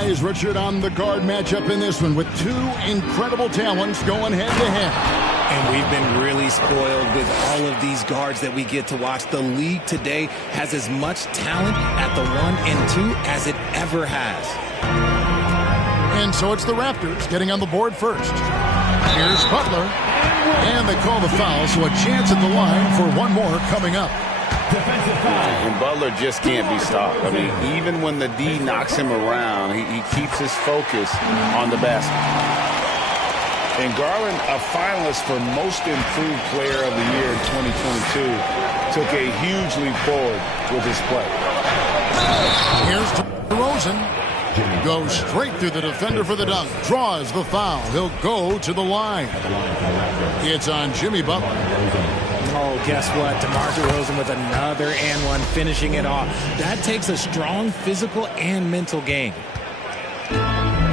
eyes, Richard, on the guard matchup in this one with two incredible talents going head-to-head. And we've been really spoiled with all of these guards that we get to watch. The league today has as much talent at the 1 and 2 as it ever has. And so it's the Raptors getting on the board first. Here's Butler. And they call the foul, so a chance at the line for one more coming up. And Butler just can't be stopped. I mean, even when the D knocks him around, he keeps his focus on the basket. And Garland, a finalist for Most Improved Player of the Year in 2022, took a huge leap forward with his play. Here's DeRozan. Goes straight through the defender for the dunk. Draws the foul. He'll go to the line. It's on Jimmy Butler. Oh, guess what? DeMar DeRozan with another and one, finishing it off. That takes a strong physical and mental game.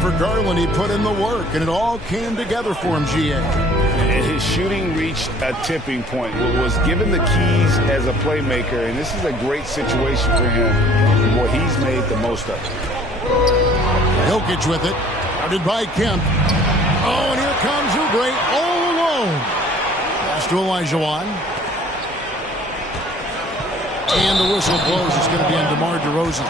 For Garland, he put in the work, and it all came together for him, GA. And his shooting reached a tipping point. Was given the keys as a playmaker, and this is a great situation for him. Boy, he's made the most of it. Jokic with it. Guarded by Kemp. Oh, and here comes Oubre all alone. Pass to Olajuwon. And the whistle blows. It's going to be on DeMar DeRozan.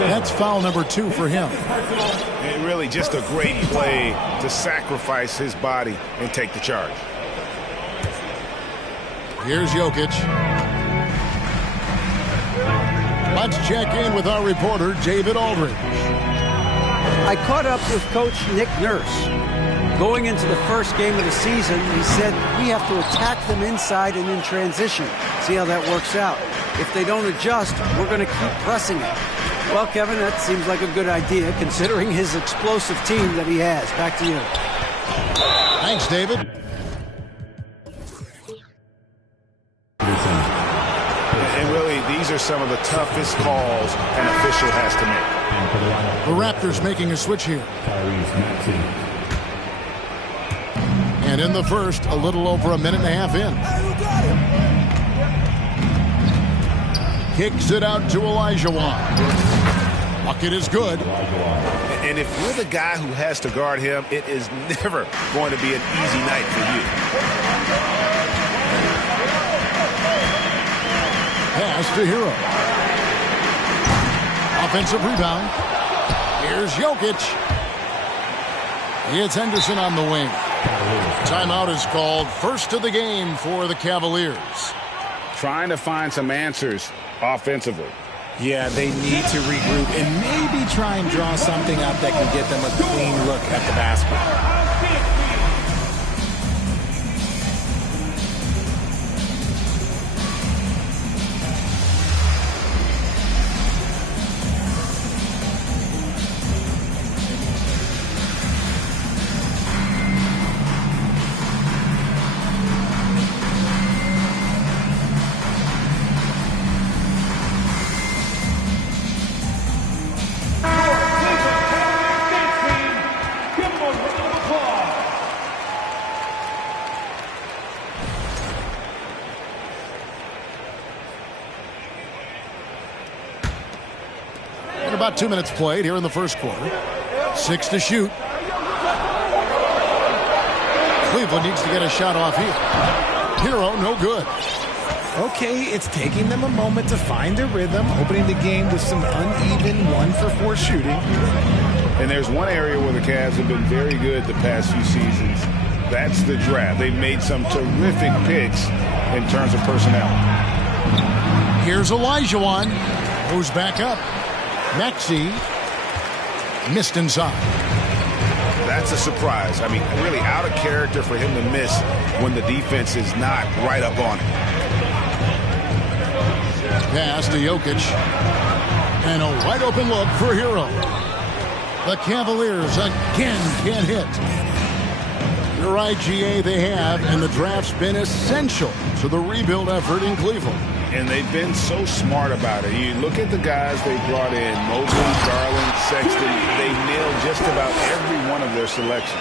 That's foul number 2 for him. And really just a great play to sacrifice his body and take the charge. Here's Jokic. Let's check in with our reporter, David Aldridge. I caught up with Coach Nick Nurse. Going into the first game of the season, he said we have to attack them inside and in transition. See how that works out. If they don't adjust, we're going to keep pressing it. Well, Kevin, that seems like a good idea considering his explosive team that he has. Back to you. Thanks, David. And really, these are some of the toughest calls an official has to make. The Raptors making a switch here. And in the first, a little over a minute and a half in. Kicks it out to Olajuwon. Bucket is good. And if you're the guy who has to guard him, it is never going to be an easy night for you. Pass to Hero. Offensive rebound. Here's Jokic. It's Henderson on the wing. Timeout is called. First of the game for the Cavaliers. Trying to find some answers offensively. Yeah, they need to regroup and maybe try and draw something up that can get them a clean look at the basket. About 2 minutes played here in the first quarter. 6 to shoot. Cleveland needs to get a shot off here. Hero, no good. Okay, it's taking them a moment to find their rhythm, opening the game with some uneven 1-for-4 shooting. And there's one area where the Cavs have been very good the past few seasons. That's the draft. They've made some terrific picks in terms of personnel. Here's Olajuwon. Moves back up. Maxey missed inside. That's a surprise. I mean, really out of character for him to miss when the defense is not right up on him. Pass to Jokic. And a wide open look for Hero. The Cavaliers again can't hit. You're right, GA, they have, and the draft's been essential to the rebuild effort in Cleveland. And they've been so smart about it. You look at the guys they brought in, Mobley, Garland, Sexton. They nailed just about every one of their selections.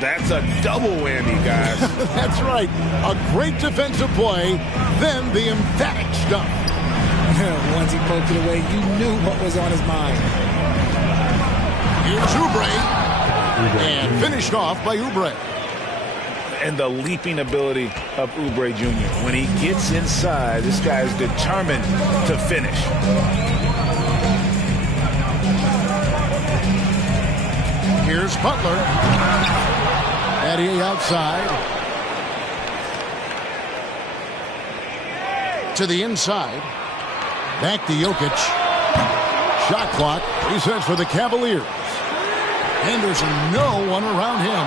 That's a double whammy, guys. That's right. A great defensive play, then the emphatic stuff. Once he poked it away, you knew what was on his mind. Here's Oubre. And finished off by Oubre. And the leaping ability of Oubre Jr. When he gets inside, this guy is determined to finish. Here's Butler. Eddie outside. To the inside. Back to Jokic. Shot clock resets for the Cavaliers. And there's no one around him.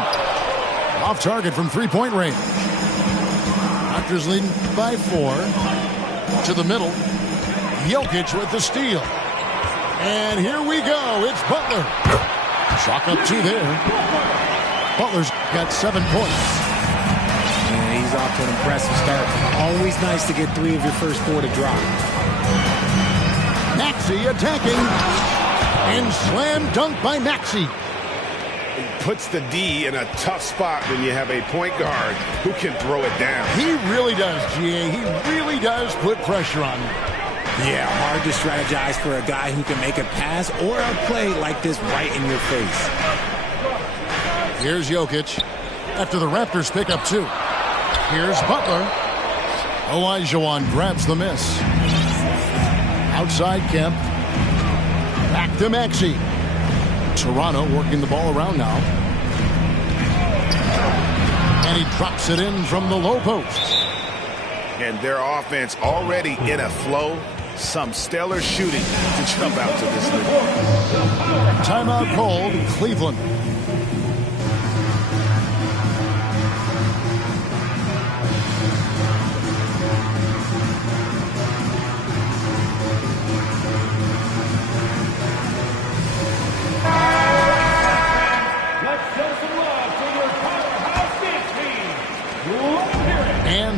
Off target from three-point range. Raptors leading by 4. To the middle. Jokic with the steal. And here we go. It's Butler. Shot up 2 there. Butler's got 7 points. And he's off to an impressive start. Always nice to get 3 of your first 4 to drop. Maxey attacking. And slam dunk by Maxey. Puts the D in a tough spot when you have a point guard who can throw it down. He really does, GA. He really does put pressure on him. Yeah, hard to strategize for a guy who can make a pass or a play like this right in your face. Here's Jokic after the Raptors pick up 2. Here's Butler. Olajuwon grabs the miss. Outside Kemp. Back to Maxey. Toronto working the ball around now. And he drops it in from the low post. And their offense already in a flow. Some stellar shooting to jump out to this lead. Timeout called Cleveland.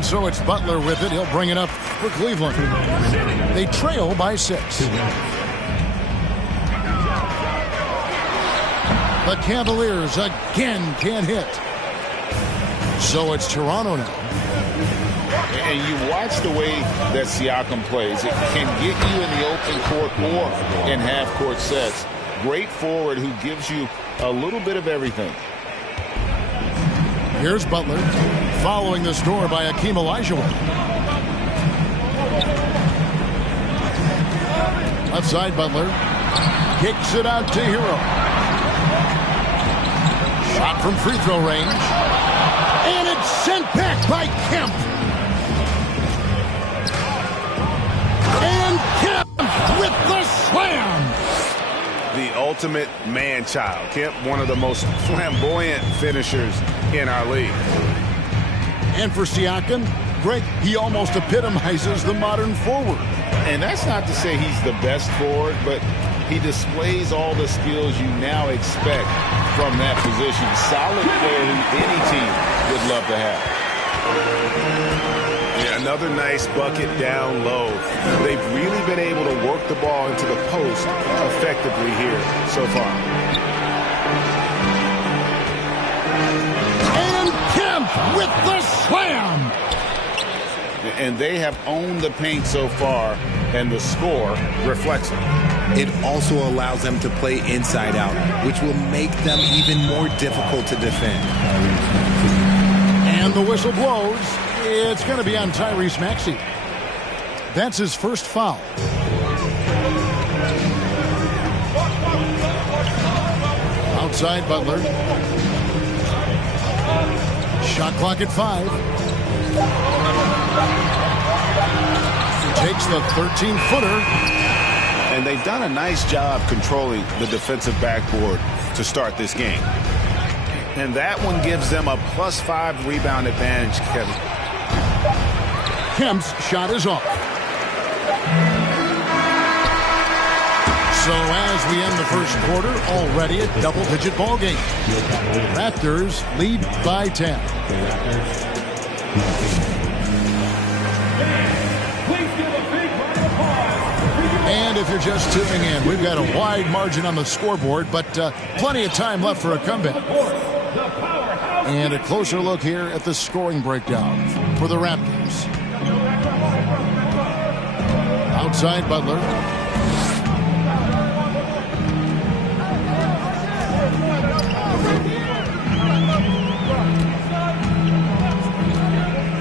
So it's Butler with it. He'll bring it up for Cleveland. They trail by 6. The Cavaliers again can't hit. So it's Toronto now. And you watch the way that Siakam plays. It can get you in the open court or in half-court sets. Great forward who gives you a little bit of everything. Here's Butler, following the score by Hakeem Olajuwon. Left side, Butler kicks it out to Hero. Shot from free throw range. And it's sent back by Kemp. And Kemp with the slam. The ultimate man-child. Kemp, one of the most flamboyant finishers in our league. And for Siakam, Greg, he almost epitomizes the modern forward. And that's not to say he's the best forward, but he displays all the skills you now expect from that position. Solid player who any team would love to have. Yeah, another nice bucket down low. They've really been able to work the ball into the post effectively here so far. And Kemp with the slam. And they have owned the paint so far, and the score reflects it. It also allows them to play inside out, which will make them even more difficult to defend. And the whistle blows. It's going to be on Tyrese Maxey. That's his first foul. Outside Butler. Shot clock at 5. Takes the 13-footer. And they've done a nice job controlling the defensive backboard to start this game. And that one gives them a +5 rebound advantage, Kevin. Kemp's shot is off. So as we end the first quarter, already a double-digit ball game. Raptors lead by 10. And if you're just tuning in, we've got a wide margin on the scoreboard, but plenty of time left for a comeback. And a closer look here at the scoring breakdown for the Raptors. Outside Butler.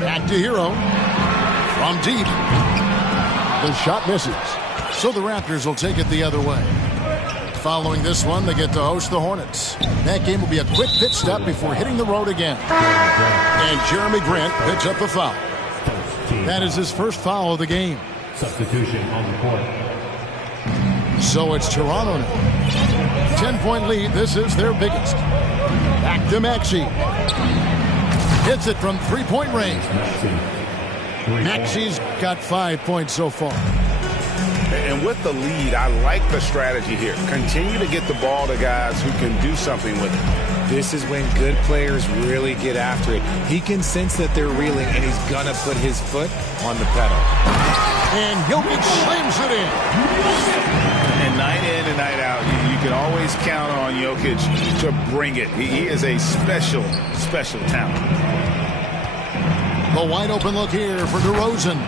Back to Hero. From deep. The shot misses. So the Raptors will take it the other way. Following this one, they get to host the Hornets. That game will be a quick pit stop before hitting the road again. And Jeremy Grant picks up a foul. That is his first foul of the game. Substitution on the court. So it's Toronto now. 10-point lead. This is their biggest. Back to Maxey. Hits it from three-point range. Maxey's got 5 points so far. And with the lead, I like the strategy here. Continue to get the ball to guys who can do something with it. This is when good players really get after it. He can sense that they're reeling, and he's going to put his foot on the pedal. And Jokic slams it in. And night in and night out, you can always count on Jokic to bring it. He is a special, special talent. The wide open look here for DeRozan.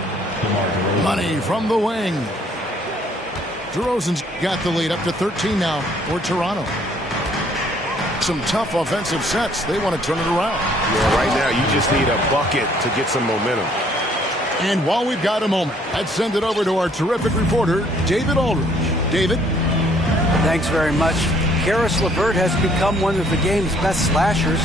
Money from the wing. DeRozan's got the lead up to 13 now for Toronto. Some tough offensive sets. They want to turn it around. Yeah, right now you just need a bucket to get some momentum. And while we've got a moment, let's send it over to our terrific reporter, David Aldridge. David? Thanks very much. Karis LeVert has become one of the game's best slashers.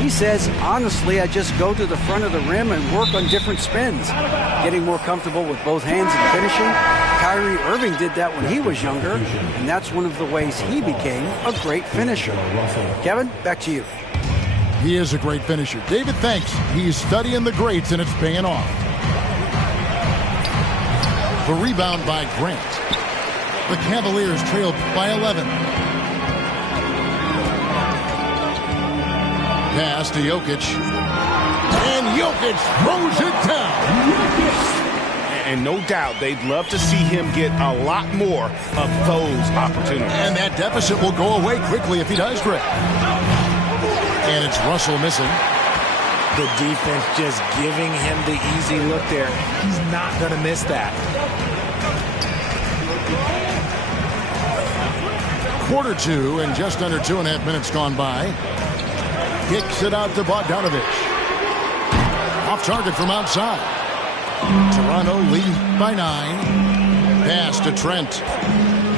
He says, honestly, I just go to the front of the rim and work on different spins. Getting more comfortable with both hands and finishing. Kyrie Irving did that when he was younger, and that's one of the ways he became a great finisher. Kevin, back to you. He is a great finisher. David, thanks. He's studying the greats, and it's paying off. The rebound by Grant. The Cavaliers trail by 11. Pass to Jokic. And Jokic throws it down. And no doubt they'd love to see him get a lot more of those opportunities. And that deficit will go away quickly if he does, Greg. And it's Russell missing. The defense just giving him the easy look there. He's not going to miss that. Quarter two and just under 2.5 minutes gone by. Kicks it out to Bogdanovich. Off target from outside. Toronto leads by 9. Pass to Trent.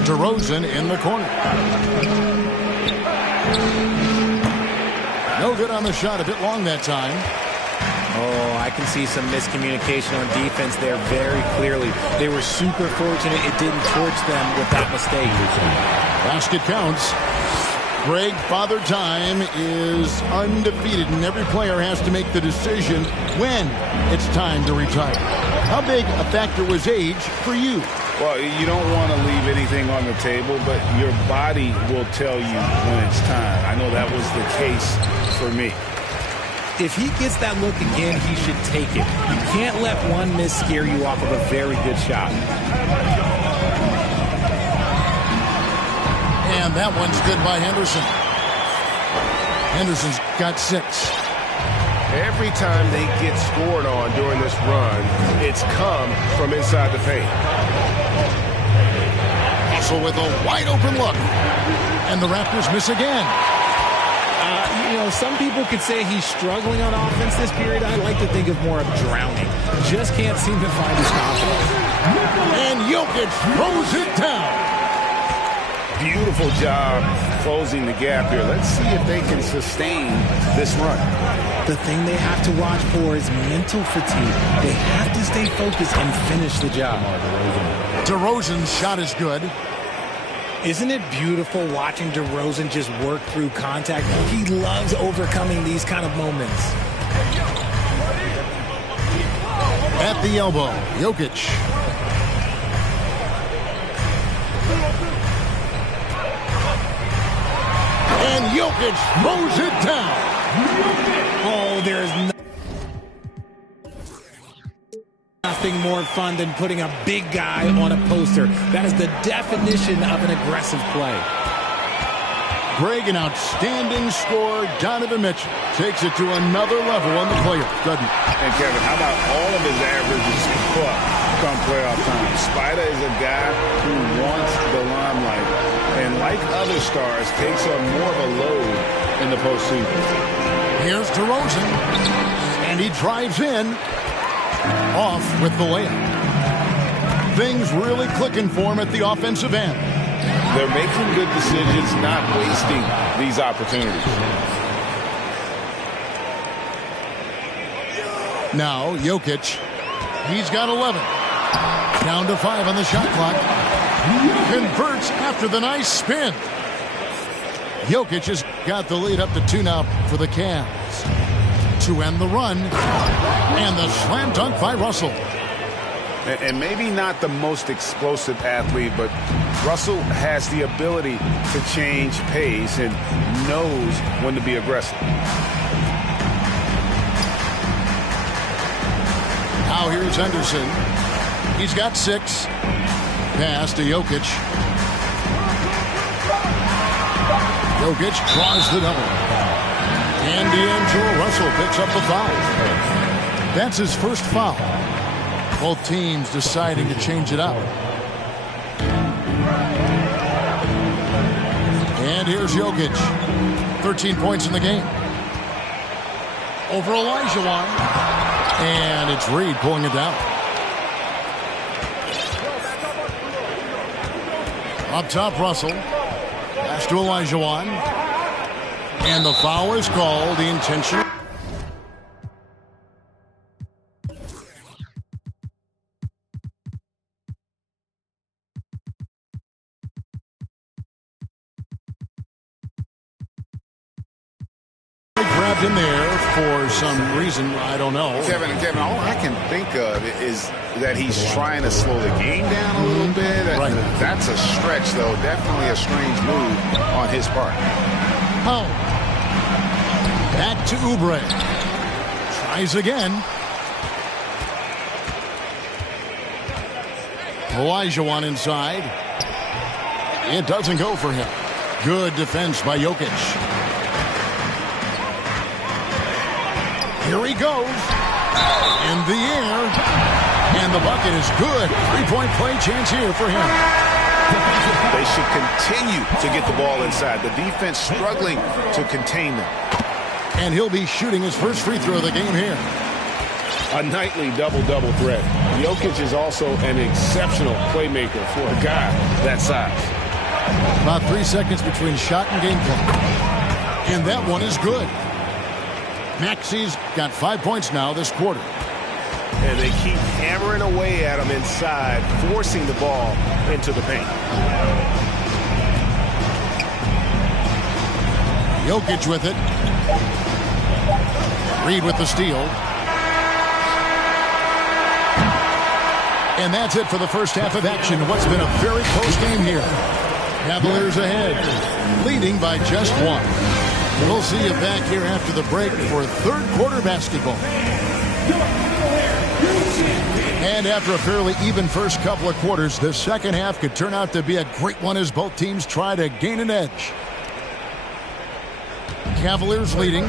DeRozan in the corner. No good on the shot. A bit long that time. Oh, I can see some miscommunication on defense there very clearly. They were super fortunate it didn't torch them with that mistake. Basket counts. Greg, Father Time is undefeated, and every player has to make the decision when it's time to retire. How big a factor was age for you? Well, you don't want to leave anything on the table, but your body will tell you when it's time. I know that was the case for me. If he gets that look again, he should take it. You can't let one miss scare you off of a very good shot. And that one's good by Henderson. Henderson's got 6. Every time they get scored on during this run, it's come from inside the paint. Also with a wide open look. And the Raptors miss again. You know, some people could say he's struggling on offense this period. I like to think of more of drowning. Just can't seem to find his confidence. And Jokic throws it down. Beautiful job closing the gap here. Let's see if they can sustain this run. The thing they have to watch for is mental fatigue. They have to stay focused and finish the job. DeRozan's shot is good. Isn't it beautiful watching DeRozan just work through contact? He loves overcoming these kind of moments. At the elbow, Jokic. And Jokic throws it down. Oh, there's nothing more fun than putting a big guy on a poster. That is the definition of an aggressive play. Greg, an outstanding scorer. Donovan Mitchell takes it to another level on the player, doesn't he? And Kevin, how about all of his averages? come playoff time. Spider is a guy who wants the limelight, and like other stars, takes on more of a load in the postseason. Here's DeRozan, and he drives in, off with the layup. Things really clicking for him at the offensive end. They're making good decisions, not wasting these opportunities. Now, Jokic, he's got 11. Down to 5 on the shot clock. Converts after the nice spin. Jokic has got the lead up to 2 now for the Cavs. To end the run. And the slam dunk by Russell. And maybe not the most explosive athlete, but Russell has the ability to change pace and knows when to be aggressive. Now here's Henderson. He's got 6. Pass to Jokic. Jokic draws the double. And D'Angelo Russell picks up the foul. That's his first foul. Both teams deciding to change it up. And here's Jokic. 13 points in the game. Over Olajuwon. And it's Reed pulling it down. Up top, Russell. Pass to Olajuwon. And the foul is called. The intentional. Grabbed in there for some reason, I don't know. Kevin, all I can think of is that he's trying to slow the game down a little bit. Right. That's a stretch, though. Definitely a strange move on his part. Oh. Back to Oubre. Tries again. Olajuwon inside. It doesn't go for him. Good defense by Jokic. Here he goes. In the air. And the bucket is good. 3-point play chance here for him. They should continue to get the ball inside. The defense struggling to contain them. And he'll be shooting his first free throw of the game here. A nightly double-double threat. Jokic is also an exceptional playmaker for a guy that size. About 3 seconds between shot and game clock. And that one is good. Maxi's got 5 points now this quarter. And they keep hammering away at him inside, forcing the ball into the paint. Jokic with it. Reed with the steal. And that's it for the first half of action. What's been a very close game here. Cavaliers ahead, leading by just 1. We'll see you back here after the break for third quarter basketball. And after a fairly even first couple of quarters, the second half could turn out to be a great one as both teams try to gain an edge. Cavaliers leading.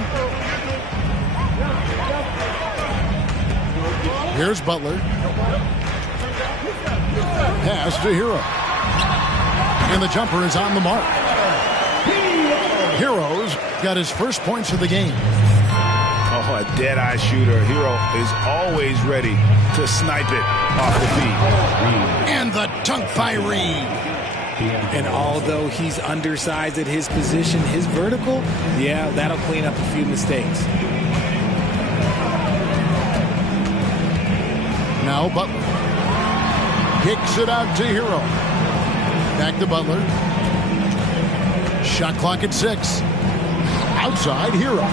Here's Butler. Pass to Hero. And the jumper is on the mark. Hero's got his first points of the game. Oh, a dead-eye shooter. Hero is always ready to snipe it off the feet. And the dunk by Reed. And although he's undersized at his position, his vertical, yeah, that'll clean up a few mistakes. Now Butler. Kicks it out to Hero. Back to Butler. Shot clock at 6. Outside, Hero.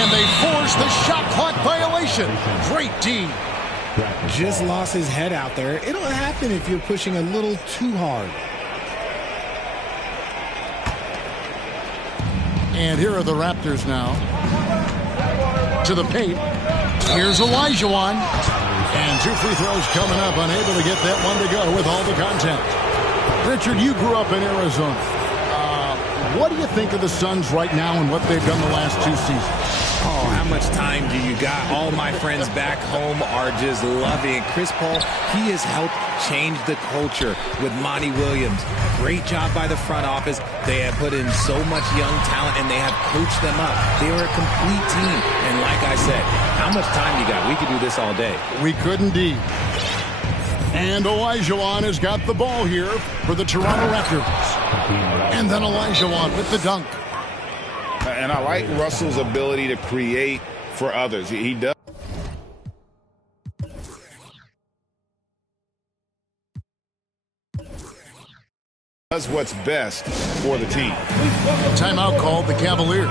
And they force the shot clock violation. Great D. Just lost his head out there. It'll happen if you're pushing a little too hard. And here are the Raptors now. To the paint. Here's Olajuwon. And 2 free throws coming up. Unable to get that one to go with all the contact. Richard, you grew up in Arizona. What do you think of the Suns right now and what they've done the last 2 seasons? Oh, how much time do you got? All my friends back home are just loving it. Chris Paul, he has helped change the culture with Monty Williams. Great job by the front office. They have put in so much young talent, and they have coached them up. They are a complete team. And like I said, how much time you got? We could do this all day. We could indeed. And Olajuwon has got the ball here for the Toronto Raptors. And then Olajuwon with the dunk. And I like Russell's ability to create for others. He does what's best for the team. Timeout called the Cavaliers.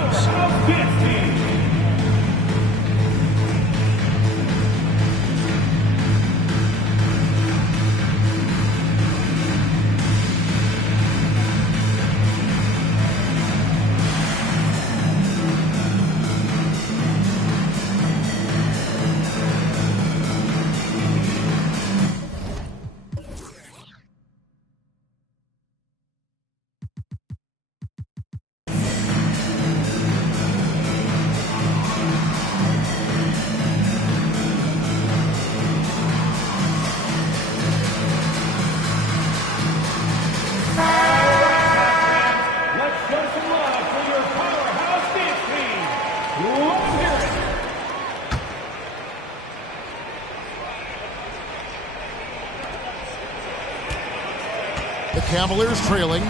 The Cavaliers trailing.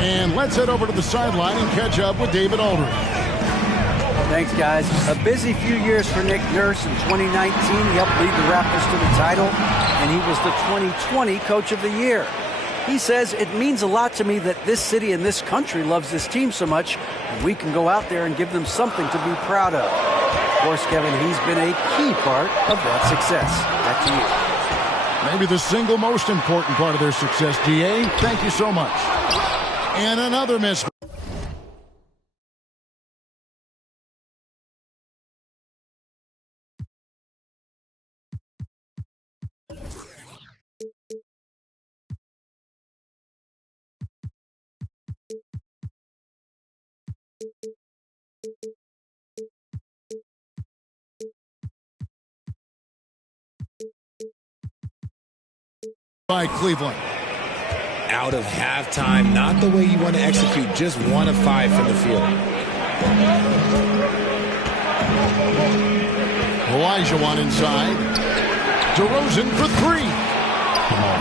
And let's head over to the sideline and catch up with David Aldridge. Thanks, guys. A busy few years for Nick Nurse. In 2019, he helped lead the Raptors to the title, and he was the 2020 Coach of the Year. He says, it means a lot to me that this city and this country loves this team so much, and we can go out there and give them something to be proud of. Of course, Kevin, he's been a key part of that success. Back to you. Maybe the single most important part of their success, DA. Thank you so much. And another miss. By Cleveland. Out of halftime, not the way you want to execute, just 1 of 5 from the field. Olajuwon inside. DeRozan for 3.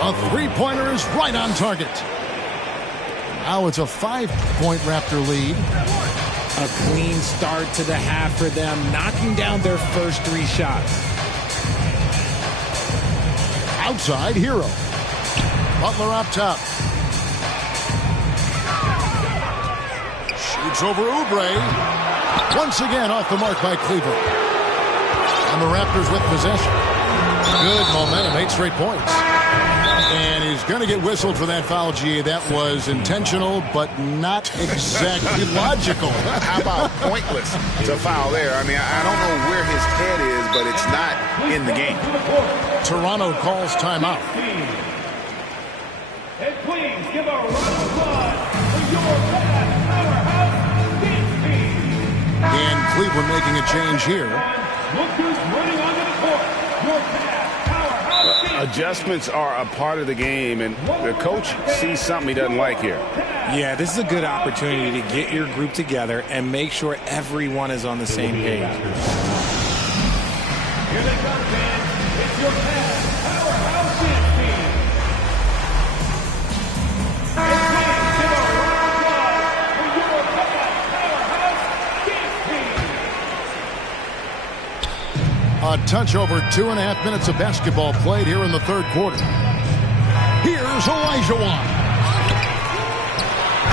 A three-pointer is right on target. Now it's a 5-point Raptor lead. A clean start to the half for them, knocking down their first 3 shots. Outside, Hero. Butler up top. Shoots over Oubre. Once again off the mark by Cleveland. And the Raptors with possession. Good momentum, 8 straight points. And he's going to get whistled for that foul, GA. That was intentional, but not exactly logical. How about pointless to foul there? I mean, I don't know where his head is, but it's not in the game. Toronto calls timeout. And please give a round of applause for your powerhouse team. And Cleveland making a change here. Look who's running onto the court. Your powerhouse team. Adjustments are a part of the game, and the coach sees something he doesn't like here. Yeah, this is a good opportunity to get your group together and make sure everyone is on the same page. Here they come, fans. It's your powerhouse team. A touch over 2.5 minutes of basketball played here in the third quarter. Here's Olajuwon.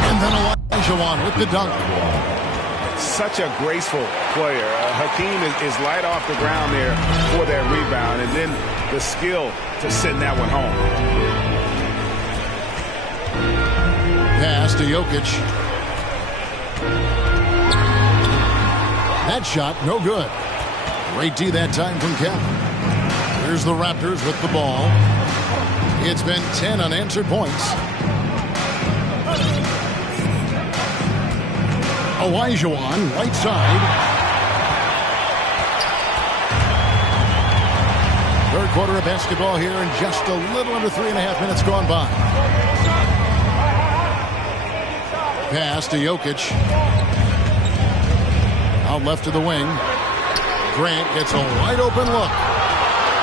And then Olajuwon with the dunk. Such a graceful player. Hakeem is light off the ground there for that rebound, and then the skill to send that one home. Pass to Jokic. That shot, no good. Great D that time from Kevin. Here's the Raptors with the ball. It's been 10 unanswered points. Olajuwon, right side. Third quarter of basketball here, and just a little under 3.5 minutes gone by. Pass to Jokic. Out left to the wing. Grant gets a wide open look.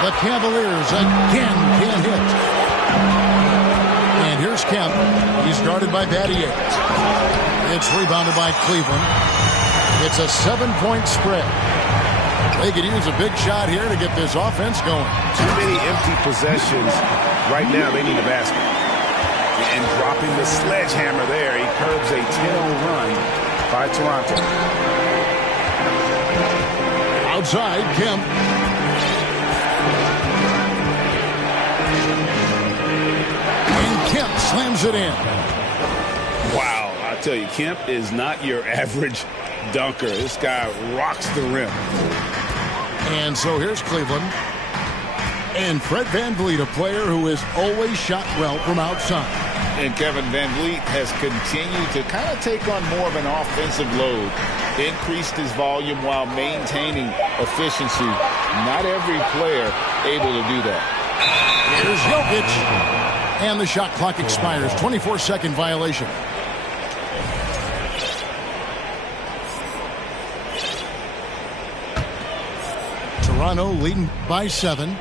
The Cavaliers again can't hit. And here's Kemp. He's guarded by Battier. It's rebounded by Cleveland. It's a 7-point spread. They could use a big shot here to get this offense going. Too many empty possessions. Right now, they need a basket. And dropping the sledgehammer there, he curbs a 10-0 run by Toronto. Outside, Kemp. And Kemp slams it in. Wow, I tell you, Kemp is not your average dunker. This guy rocks the rim. And so here's Cleveland. And Fred VanVleet, a player who has always shot well from outside. And Kevin VanVleet has continued to kind of take on more of an offensive load. Increased his volume while maintaining efficiency. Not every player able to do that. Here's Jokic. And the shot clock expires. 24-second violation. Toronto leading by 7.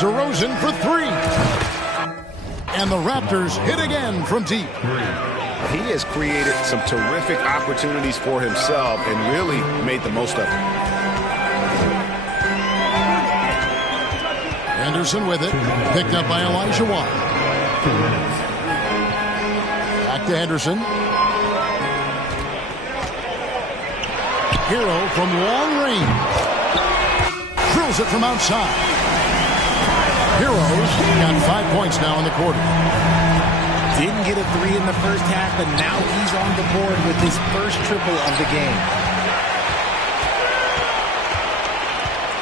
DeRozan for 3. And the Raptors hit again from deep. He has created some terrific opportunities for himself and really made the most of it. Anderson with it. Picked up by Elijah Wan. Back to Henderson. Hero from long range. Drills it from outside. Heroes got 5 points now in the quarter. Didn't get a 3 in the first half, but now he's on the board with his first triple of the game.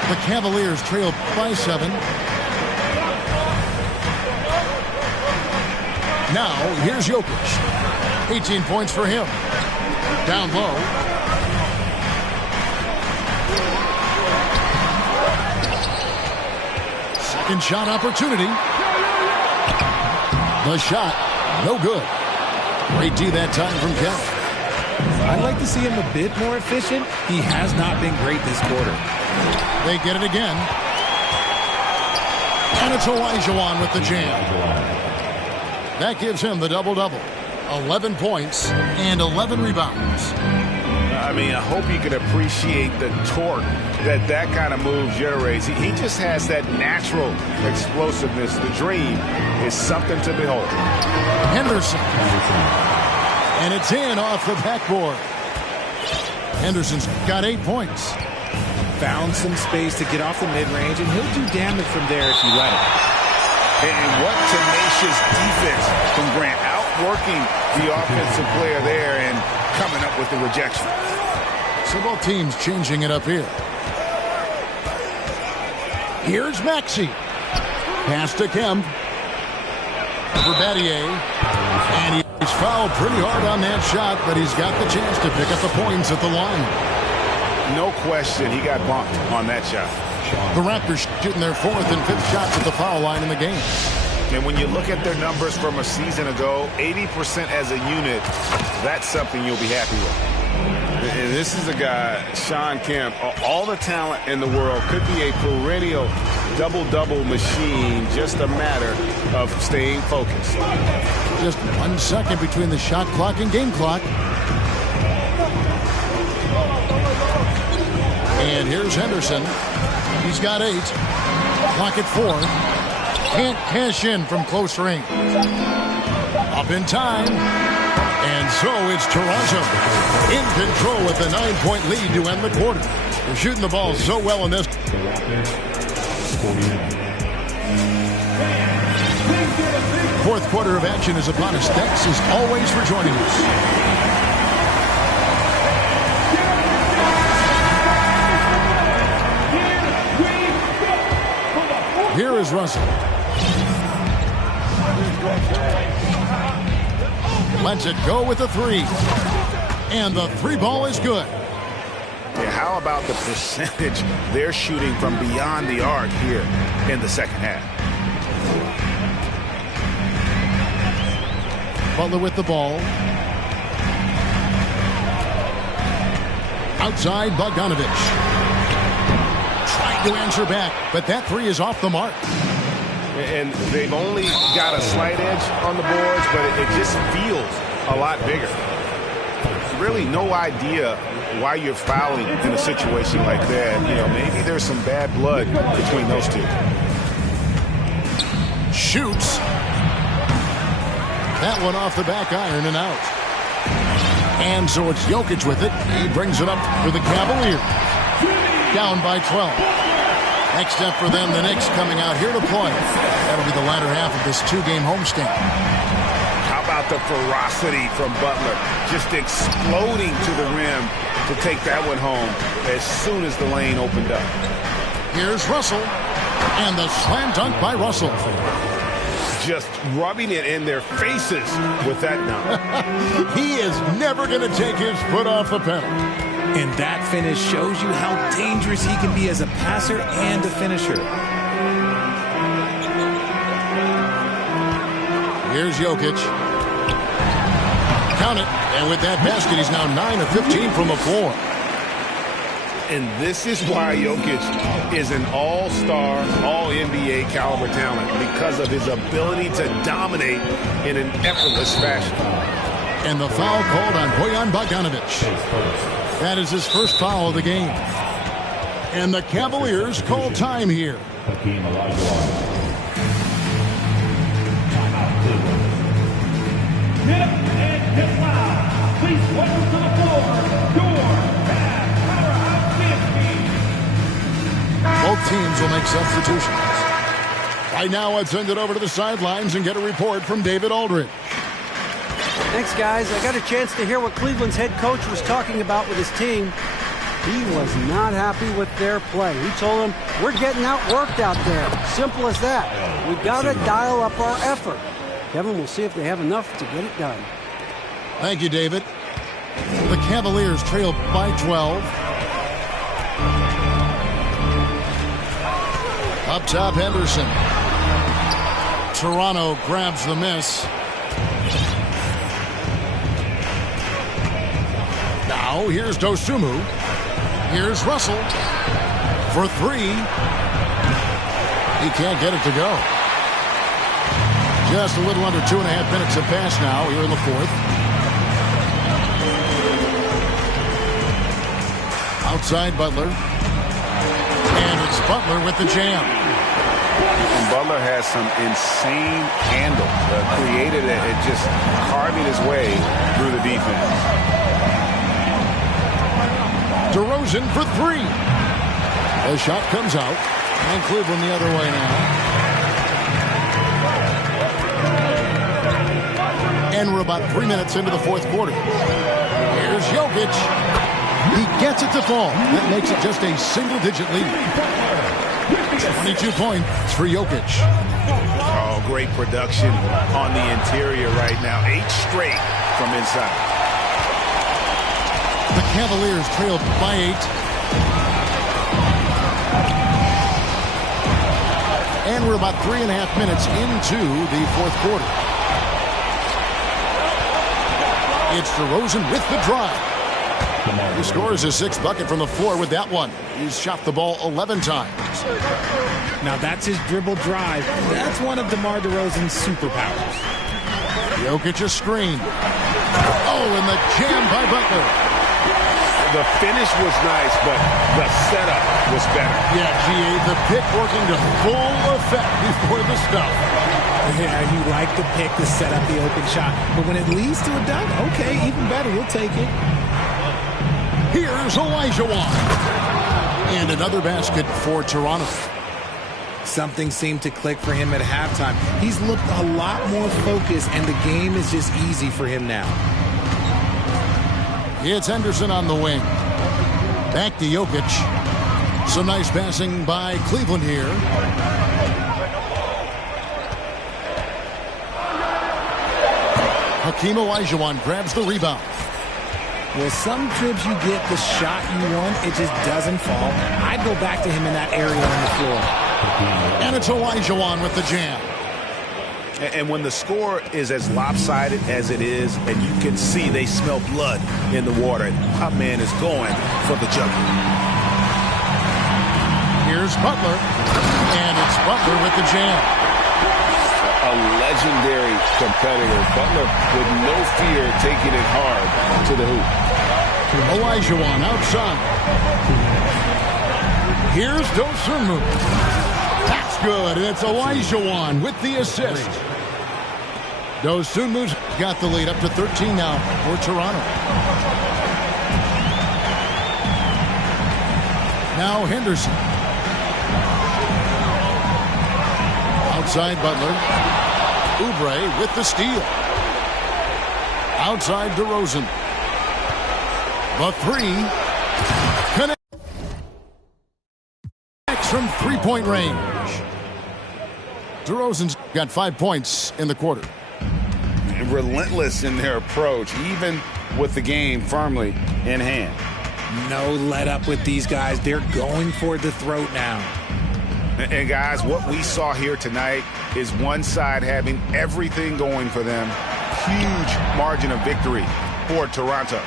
The Cavaliers trail by 7. Now, here's Jokic. 18 points for him. Down low. Second shot opportunity. The shot, no good. Great D that time from Kemp. I'd like to see him a bit more efficient. He has not been great this quarter. They get it again. And it's Elijah Wan with the jam. That gives him the double-double. 11 points and 11 rebounds. I mean, I hope you can appreciate the torque that kind of move generates. He just has that natural explosiveness. The dream is something to behold. Henderson. And it's in off the backboard. Henderson's got 8 points. Found some space to get off the mid-range, and he'll do damage from there if you let him. And what tenacious defense from Grant, outworking the offensive player there and coming up with the rejection. So both teams changing it up here. Here's Maxey. Pass to Kemp. Over Battier. And he's fouled pretty hard on that shot, but he's got the chance to pick up the points at the line. No question, he got bumped on that shot. The Raptors shooting their 4th and 5th shots at the foul line in the game. And when you look at their numbers from a season ago, 80% as a unit, that's something you'll be happy with. And this is a guy, Shawn Kemp, all the talent in the world, could be a perennial double-double machine, just a matter of staying focused. Just 1 second between the shot clock and game clock. And here's Henderson. He's got 8. Clock at 4. Can't cash in from close range. Up in time. And so it's Toronto in control with a 9-point lead to end the quarter. They're shooting the ball so well in this. Fourth quarter of action is upon us. Thanks as always for joining us. Here is Russell. Lets it go with the 3. And the 3 ball is good. Yeah, how about the percentage they're shooting from beyond the arc here in the second half? Butler with the ball. Outside, Bogdanovich. Trying to answer back, but that three is off the mark. And they've only got a slight edge on the boards, but it just feels a lot bigger. Really no idea why you're fouling in a situation like that. You know, maybe there's some bad blood between those two. Shoots. That one off the back iron and out. And so it's Jokic with it. He brings it up for the Cavaliers. Down by 12. Next step for them, the Knicks coming out here to play. That'll be the latter half of this two-game homestand. How about the ferocity from Butler? Just exploding to the rim to take that one home as soon as the lane opened up. Here's Russell. And the slam dunk by Russell. Just rubbing it in their faces with that dunk. He is never going to take his foot off the pedal. And that finish shows you how dangerous he can be as a passer and a finisher. Here's Jokic. Count it. And with that basket, he's now 9 of 15 from the floor. And this is why Jokic is an all-star, all-NBA caliber talent, because of his ability to dominate in an effortless fashion. And the foul called on Bojan Bogdanovich. That is his first foul of the game. And the Cavaliers call time here. Get up and get loud. Please welcome to the floor your Cavs powerhouse team. Both teams will make substitutions. Right now, I'd send it over to the sidelines and get a report from David Aldridge. Thanks, guys. I got a chance to hear what Cleveland's head coach was talking about with his team. He was not happy with their play. He told them, we're getting outworked out there. Simple as that. We got to dial up our effort. Kevin, we'll see if they have enough to get it done. Thank you, David. The Cavaliers trail by 12. Up top, Henderson. Toronto grabs the miss. Now, here's Dosunmu. Here's Russell for three. He can't get it to go. Just a little under 2.5 minutes have passed now here in the fourth. Outside Butler. And it's Butler with the jam. And Butler has some insane handle. Created it, just carving his way through the defense. DeRozan for three. The shot comes out. And Cleveland the other way now. And we're about 3 minutes into the fourth quarter. Here's Jokic. He gets it to fall. That makes it just a single-digit lead. 22 points for Jokic. Oh, great production on the interior right now. 8 straight from inside. The Cavaliers trail by 8. And we're about 3.5 minutes into the fourth quarter. It's DeRozan with the drive. He scores his 6th bucket from the floor with that one. He's shot the ball 11 times. Now that's his dribble drive. That's one of DeMar DeRozan's superpowers. Jokic a screen. Oh, and the jam by Butler. The finish was nice, but the setup was better. Yeah, GA, the pick working to full effect before the stuff. Yeah, you like the pick to set up the open shot. But when it leads to a dunk, okay, even better. We'll take it. Here's Olajuwon. And another basket for Toronto. Something seemed to click for him at halftime. He's looked a lot more focused, and the game is just easy for him now. It's Henderson on the wing. Back to Jokic. Some nice passing by Cleveland here. Hakeem Olajuwon grabs the rebound. Well, some trips you get the shot you want, it just doesn't fall. I'd go back to him in that area on the floor. And it's Olajuwon with the jam. And when the score is as lopsided as it is, and you can see they smell blood in the water, our man is going for the jugular. Here's Butler. And it's Butler with the jam. A legendary competitor. Butler with no fear taking it hard to the hoop. Olajuwon outside. Here's Dosunmu. That's good. And it's Olajuwon with the assist. Dosunmu's got the lead up to 13 now for Toronto. Now Henderson. Outside Butler. Oubre with the steal. Outside DeRozan. The three. Connects from three-point range. DeRozan's got 5 points in the quarter. Relentless in their approach, even with the game firmly in hand. No let up with these guys. They're going for the throat now. And guys, what we saw here tonight is one side having everything going for them. Huge margin of victory for Toronto.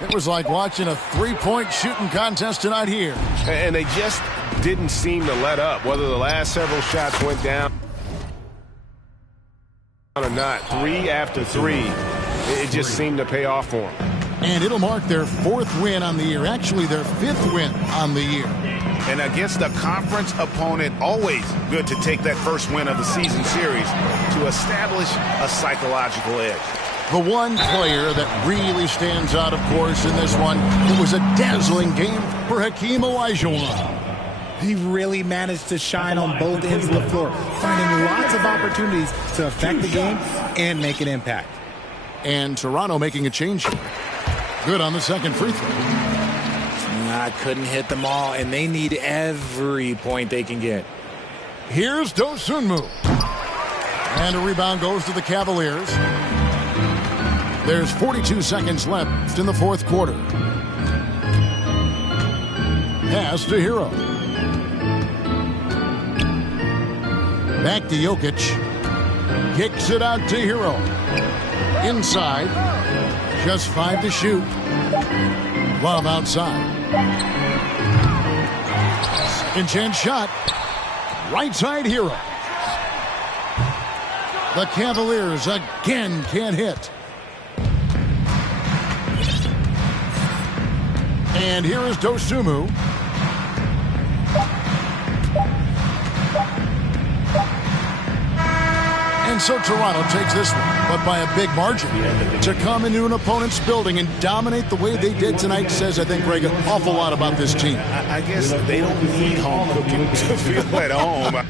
It was like watching a three-point shooting contest tonight here. And they just didn't seem to let up, whether the last several shots went down or not. Three after three, it just seemed to pay off for them. And it'll mark their fourth win on the year. Actually, their fifth win on the year. And against a conference opponent, always good to take that first win of the season series to establish a psychological edge. The one player that really stands out, of course, in this one, it was a dazzling game for Hakeem Olajuwon. He really managed to shine on both ends of the floor, finding lots of opportunities to affect the game and make an impact. And Toronto making a change here. Good on the second free throw. I couldn't hit them all, and they need every point they can get. Here's Dosunmu. And a rebound goes to the Cavaliers. There's 42 seconds left in the fourth quarter. Pass to Hero. Back to Jokic. Kicks it out to Hero. Inside. Just 5 to shoot. Love outside. Second chance shot. Right side Hero. The Cavaliers again can't hit. And here is Dosunmu. And so Toronto takes this one, but by a big margin. To come into an opponent's building and dominate the way they did tonight says, I think, Greg, an awful lot about this team. I guess they don't need home cooking to feel at home.